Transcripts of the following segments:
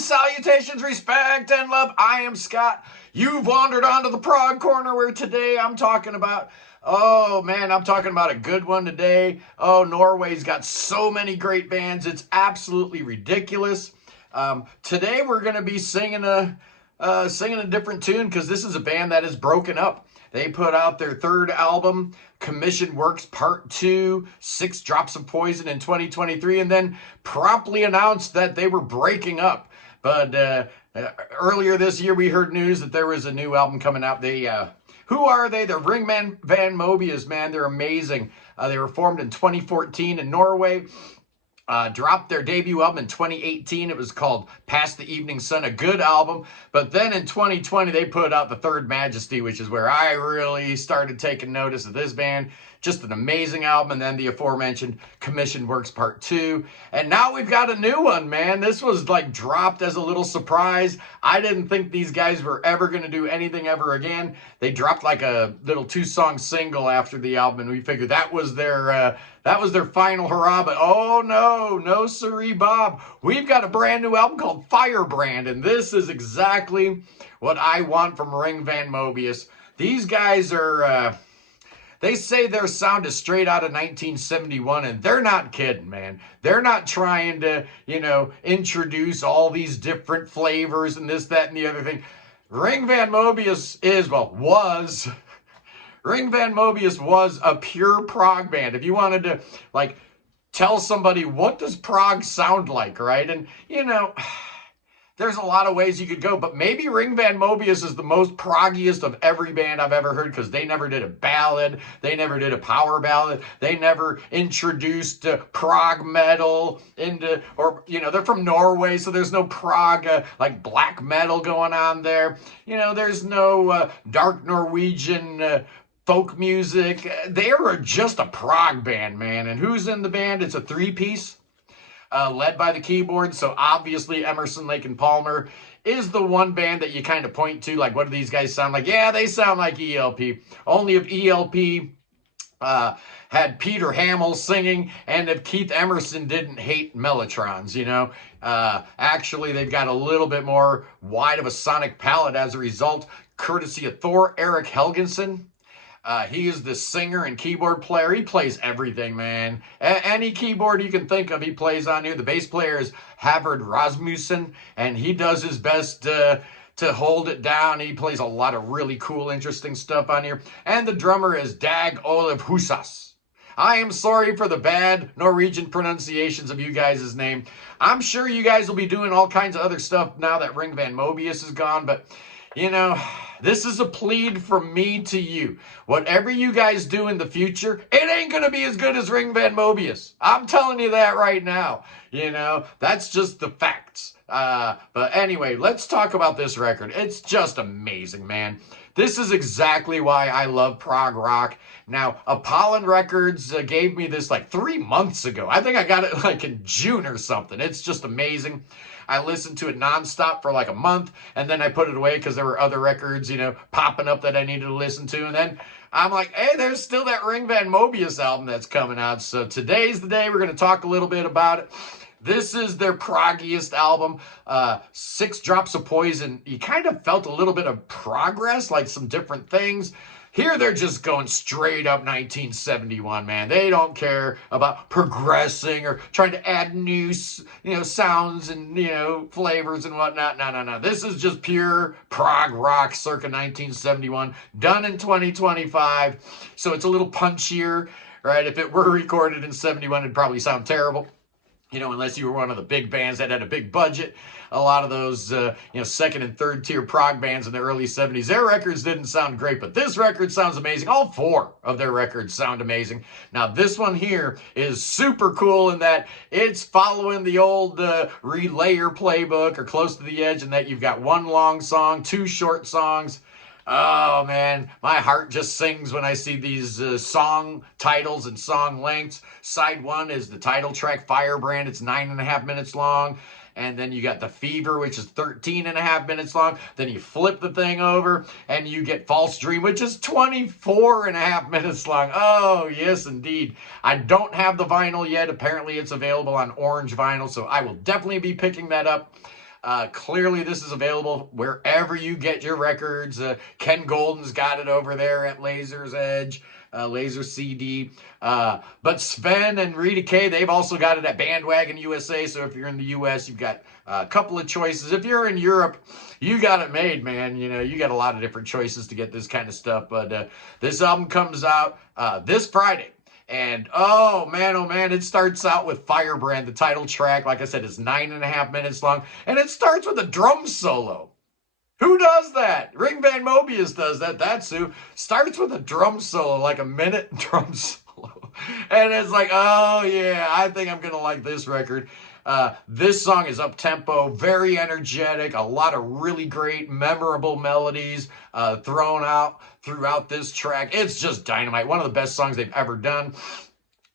Greetings, salutations, respect, and love. I am Scott. You've wandered onto the Prog Corner where today I'm talking about, oh man, I'm talking about a good one today. Oh, Norway's got so many great bands. It's absolutely ridiculous. Today we're going to be singing a different tune because this is a band that is broken up. They put out their third album, Commission Works Part 2, 6 Drops of Poison in 2023, and then promptly announced that they were breaking up. But earlier this year, we heard news that there was a new album coming out. Who are they? They're Ring Van Möbius, man. They're amazing. They were formed in 2014 in Norway. Dropped their debut album in 2018. It was called Past the Evening Sun, a good album. But then in 2020, they put out The Third Majesty, which is where I really started taking notice of this band. Just an amazing album. And then the aforementioned Commission Works Part 2. And now we've got a new one, man. This was like dropped as a little surprise. I didn't think these guys were ever going to do anything ever again. They dropped like a little 2-song single after the album, and we figured that was their final hurrah. But oh no siree, Bob. We've got a brand new album called Firebrand, and this is exactly what I want from Ring Van Möbius. These guys are, they say their sound is straight out of 1971, and they're not kidding, man. They're not trying to, introduce all these different flavors and this, that, and the other thing. Ring Van Möbius Ring Van Möbius was a pure prog band. If you wanted to, tell somebody, what does prog sound like, right? And, there's a lot of ways you could go, but maybe Ring Van Möbius is the most proggiest of every band I've ever heard, because they never did a ballad. They never did a power ballad. They never introduced prog metal into, they're from Norway, so there's no prog, black metal going on there. There's no dark Norwegian folk music. They are just a prog band, man. And who's in the band? It's a 3-piece. Led by the keyboard, so obviously Emerson, Lake and Palmer is the one band that you kind of point to, like, what do these guys sound like? Yeah, they sound like ELP. Only if ELP had Peter Hamill singing, and if Keith Emerson didn't hate Mellotrons, Actually, they've got a little bit more wide of a sonic palette as a result, courtesy of Thor Erik Helgensen. He is the singer and keyboard player. He plays everything, man. Any keyboard you can think of, he plays on here. The bass player is Havard Rasmussen, and he does his best to hold it down. He plays a lot of really cool, interesting stuff on here. And the drummer is Dag Olav Husas. I am sorry for the bad Norwegian pronunciations of you guys' name. I'm sure you guys will be doing all kinds of other stuff now that Ring Van Möbius is gone, but this is a plead from me to you. Whatever you guys do in the future, it ain't going to be as good as Ring Van Möbius. I'm telling you that right now. That's just the facts. But anyway, let's talk about this record. It's just amazing, man. This is exactly why I love prog rock. Now, Apollon Records gave me this 3 months ago. I think I got it in June or something. It's just amazing. I listened to it nonstop for a month, and then I put it away because there were other records, popping up that I needed to listen to. And then I'm like, hey, there's still that Ring Van Möbius album that's coming out. So today's the day. We're going to talk a little bit about it. This is their proggiest album, 6 Drops of Poison. You kind of felt a little bit of progress, some different things. Here they're just going straight up 1971, man. They don't care about progressing or trying to add new, sounds and, flavors and whatnot. No. This is just pure prog rock circa 1971, done in 2025. So it's a little punchier, right? If it were recorded in 71, it'd probably sound terrible. Unless you were one of the big bands that had a big budget. A lot of those, second and third tier prog bands in the early 70s, their records didn't sound great, but this record sounds amazing. All 4 of their records sound amazing. Now, this one here is super cool in that it's following the old relayer playbook, or close to the edge, in that you've got 1 long song, 2 short songs. Oh, man, my heart just sings when I see these song titles and song lengths. Side 1 is the title track, Firebrand. It's 9.5 minutes long. And then you got The Fever, which is 13.5 minutes long. Then you flip the thing over, and you get False Dream, which is 24.5 minutes long. Oh, yes, indeed. I don't have the vinyl yet. Apparently, it's available on orange vinyl, so I will definitely be picking that up. Clearly, this is available wherever you get your records. Ken Golden's got it over there at Laser's Edge, Laser CD. But Sven and Rita K, they've also got it at Bandwagon USA. So if you're in the US, you've got a couple of choices. If you're in Europe, you got it made, man. You know, you got a lot of different choices to get this kind of stuff. But this album comes out this Friday. And oh man, it starts out with Firebrand, the title track. Like I said, it's 9.5 minutes long. And it starts with a drum solo. Who does that? Ring Van Möbius does that. That's who. Starts with a drum solo, like a minute drum solo. And it's like, oh yeah, I think I'm going to like this record. This song is up-tempo, very energetic, a lot of really great, memorable melodies thrown out throughout this track. It's just dynamite. One of the best songs they've ever done.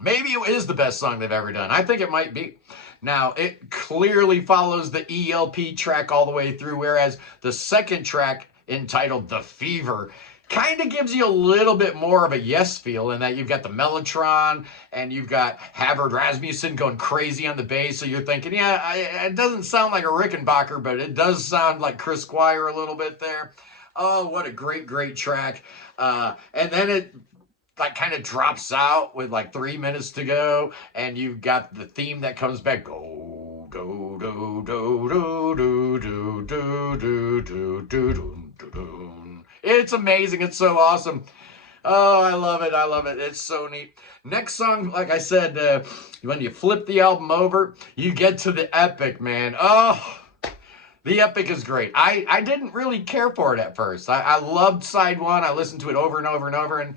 Maybe it is the best song they've ever done. I think it might be. Now, it clearly follows the ELP track all the way through, whereas the second track, entitled The Fever, kind of gives you a little bit more of a Yes feel in that you've got the Mellotron and you've got Havard Rasmussen going crazy on the bass. So you're thinking, yeah, it doesn't sound like a Rickenbacker, but it does sound like Chris Squire a little bit there. Oh, what a great track. And then it like kind of drops out with like 3 minutes to go, and you've got the theme that comes back. Go, do, do, do, do, do, do, do, do, do, do, do, do. It's amazing. It's so awesome. Oh, I love it. I love it. It's so neat. Next song, like I said, when you flip the album over, you get to the epic, man. Oh, the epic is great. I didn't really care for it at first. I loved side one. I listened to it over and over and over, and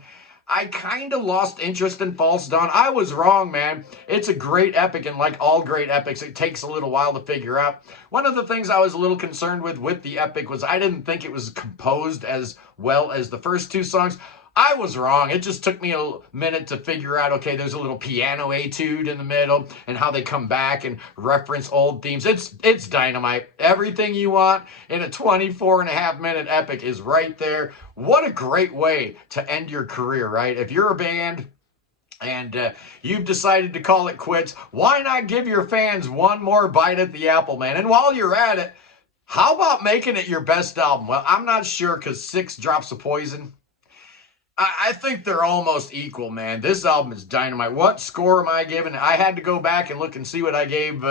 I kind of lost interest in False Dawn. I was wrong, man. It's a great epic, and like all great epics, it takes a little while to figure out. One of the things I was a little concerned with the epic was I didn't think it was composed as well as the first two songs. I was wrong. It just took me a minute to figure out, okay, there's a little piano etude in the middle and how they come back and reference old themes. It's dynamite. Everything you want in a 24.5-minute epic is right there. What a great way to end your career, right? If you're a band and you've decided to call it quits, why not give your fans one more bite at the apple, man? And while you're at it, how about making it your best album? Well, I'm not sure, because 6 Drops of Poison, I think they're almost equal, man. This album is dynamite. What score am I giving? I had to go back and look and see what I gave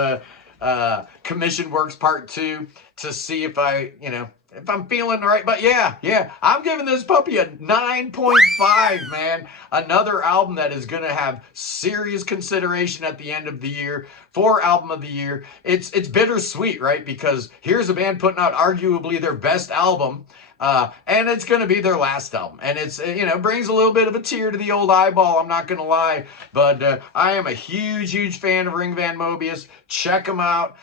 Commission Works Part 2 to see if if I'm feeling right. But yeah, I'm giving this puppy a 9.5, man. Another album that is going to have serious consideration at the end of the year for Album of the Year. It's bittersweet, right? Because here's a band putting out arguably their best album, and it's going to be their last album. And it's, brings a little bit of a tear to the old eyeball, I'm not going to lie. But I am a huge fan of Ring Van Möbius. Check them out.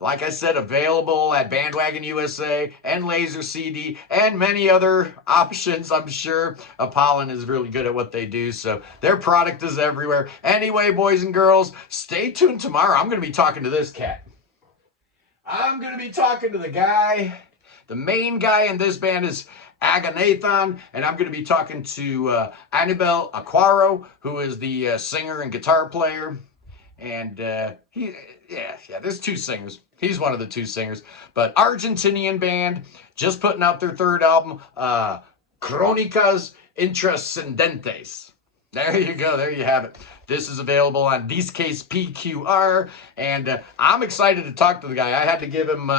Like I said, available at Bandwagon USA and Laser CD and many other options, I'm sure. Apollon is really good at what they do, so their product is everywhere. Anyway, boys and girls, stay tuned tomorrow. I'm going to be talking to this cat. I'm going to be talking to the guy. The main guy in this band is Aganathan, and I'm going to be talking to Anibal Aquaro, who is the singer and guitar player. And there's 2 singers. He's one of the 2 singers. But Argentinian band, just putting out their 3rd album, Crónicas Intrascendentes. There you go. There you have it. This is available on Discase PQR, and I'm excited to talk to the guy. I had to give him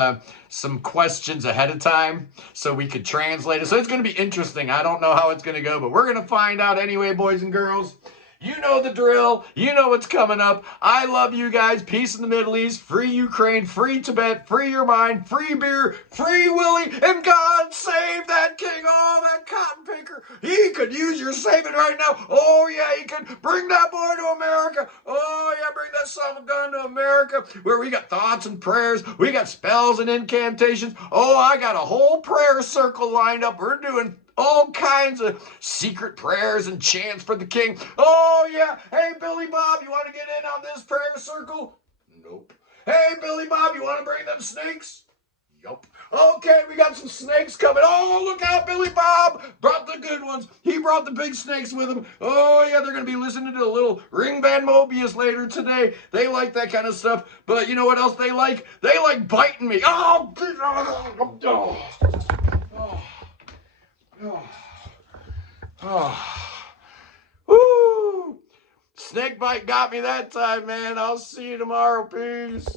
some questions ahead of time so we could translate it. So it's going to be interesting. I don't know how it's going to go, but we're going to find out anyway, boys and girls. You know the drill. You know what's coming up. I love you guys. Peace in the Middle East. Free Ukraine. Free Tibet. Free your mind. Free beer. Free Willie. And God save that king. Oh, that cotton picker. He could use your saving right now. Oh, yeah, he could. Bring that boy to America. Oh, yeah, bring that son of a gun to America, where we got thoughts and prayers. We got spells and incantations. Oh, I got a whole prayer circle lined up. We're doing all kinds of secret prayers and chants for the king. Oh, yeah. Hey, Billy Bob, you want to get in on this prayer circle? Nope. Hey, Billy Bob, you want to bring them snakes? Yup. Okay, we got some snakes coming. Oh, look out, Billy Bob brought the good ones. He brought the big snakes with him. Oh, yeah, they're going to be listening to a little Ring Van Möbius later today. They like that kind of stuff. But you know what else they like? They like biting me. Oh, oh, oh, oh, oh. Woo! Snake bite got me that time, man. I'll see you tomorrow. Peace.